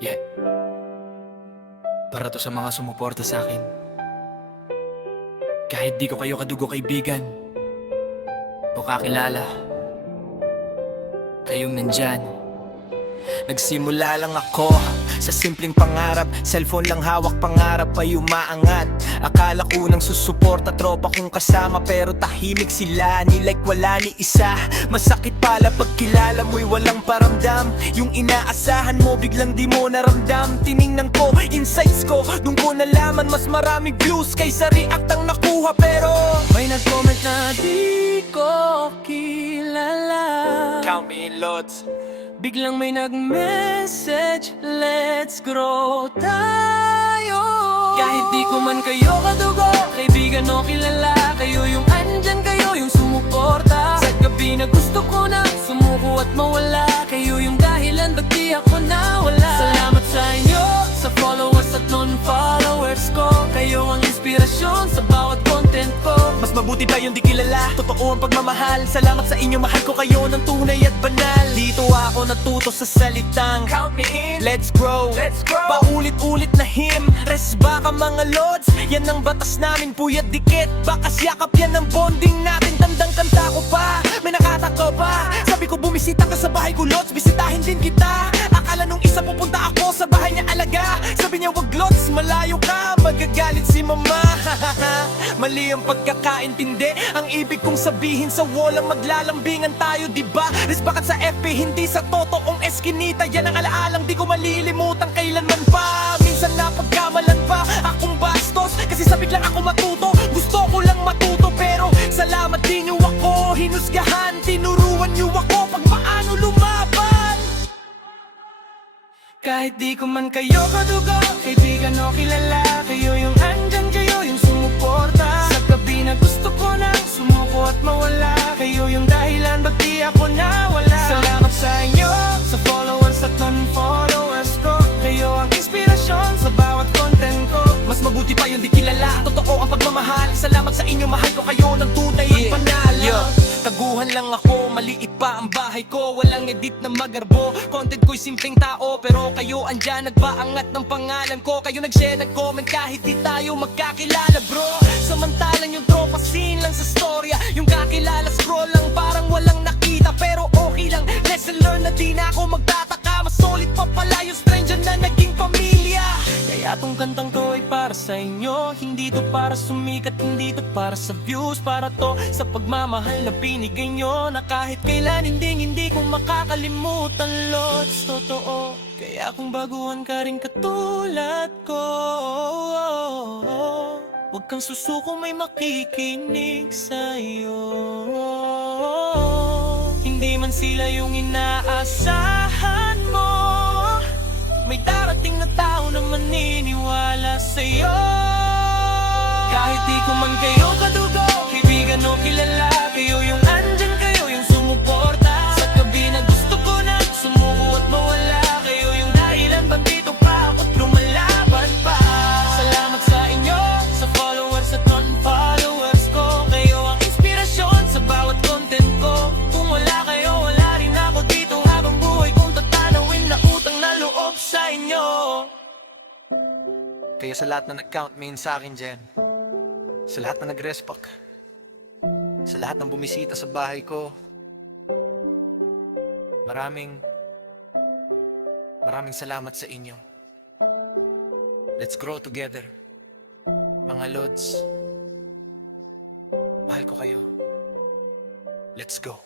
Yeah. Para to sa mga sumuporta sa akin. Kahit di ko kayo kadugo kaibigan o kakilala, kayong nandyan. Nagsimula lang ako sa simpleng pangarap, cellphone lang hawak, pangarap ay umaangat. Akala ko nang susuporta, tropa kong kasama, pero tahimik sila, ni like wala ni isa. Masakit pala pag kilala mo'y walang paramdam. Yung inaasahan mo biglang di mo naramdam. Tiningnan ko, insights ko, dun ko nalaman mas maraming views kaysa react ang nakuha. Pero may nag-comment na di ko kilala. Count me in, Lods. Biglang may nag-message, let's grow tayo. Kahit di ko man kayo kadugo, kaibigan o kilala, kayo yung andyan, kayo yung sumuporta. Sa gabi na gusto ko na sumuko at mawala, kayo yung dahilan ba't di ako nawala. Salamat sa inyo, sa followers at non-followers ko. Kayo ang inspirasyon sa bawat content ko. Mas mabuti tayong di kilala, totoo ang pagmamahal. Salamat sa inyo, mahal ko kayo ng tunay at banal. Dito ako natuto sa salitang count me in, let's grow, let's grow. Paulit-ulit na him, rest baka mga Lods. Yan ang batas namin, puyat dikit, bakas yakap, yan ang bonding natin. Tandang kanta ko pa, may nakatako pa. Sabi ko bumisita ka sa bahay ko, Lods, bisitahin din kita. Akala nung isa pupunta ako sa bahay niya alaga. Sabi niya wag Lods, malayo ka, magagalit si mama. Mali ang pagkakaintindi, ang ibig kong sabihin sa walang maglalambingan tayo, diba? Resbakat sa FB, hindi sa totoong eskinita. Yan ang alaalang di ko malilimutan kailanman pa. Minsan napagkamalan pa akong bastos, kasi sa biglang ako matuto. Gusto ko lang matuto, pero salamat din niyo ako hinusgahan. Tinuruan niyo ako pag paano lumaban. Kahit di ko man kayo kadugo, kaibigan o kilala, kayo yung andyan, kayo yung sumuporta. Sa gabi na gusto ko nang sumuko at mawala, kayo yung dahilan ba't di ako nawala. Salamat sa inyo, sa followers at non-followers ko. Kayo ang inspirasyon sa bawat content ko. Mas mabuti pa yung di kilala, totoo ang pagmamahal. Salamat sa inyo, mahal ko kayo ng tunay at panalo. Taguhan lang ako, maliit pa ang bahay ko. Walang edit na magarbo, content ko'y simpleng tao, pero kayo andyan, nagbaangat ng pangalan ko. Kayo nag-share, nag-comment kahit di tayo magkakilala, bro. Samantalang yung tropa scene lang sa storya, yung kakilala scroll lang parang walang nakita. Pero okay lang, lesson learned na di na ako magtataka. Mas solid pa pala yung stranger na naging pamilya. Kaya tong kantang to ay para sa inyo. Hindi to para sumikat, hindi to para sa views. Para to sa pagmamahal na binigay nyo, na kahit kailan hindi ko makakalimutan, Lods. Totoo, kaya kung baguhan ka rin katulad ko, huwag kang susuko, may makikinig sa'yo. Hindi man sila yung inaasahan mo, may darating na tao na maniniwala sa'yo. Kahit di ko man kayo kadugo, kaibigan o kilala, kayo yung andyan, kayo yung sumuporta. Sa gabi na gusto ko na sumuko at mawala, kayo yung dahilan ba't dito pa ako't lumalaban pa. Salamat sa inyo, sa followers at non-followers ko. Kayo ang inspirasyon sa bawat content ko. Kung wala kayo, wala rin ako dito habang buhay kong tatanawin na utang na loob sa inyo. Kaya sa lahat na nag-count me in sa akin dyan, sa lahat na nag-respac, sa lahat ng bumisita sa bahay ko, maraming salamat sa inyo. Let's grow together, mga Lods. Mahal ko kayo. Let's go.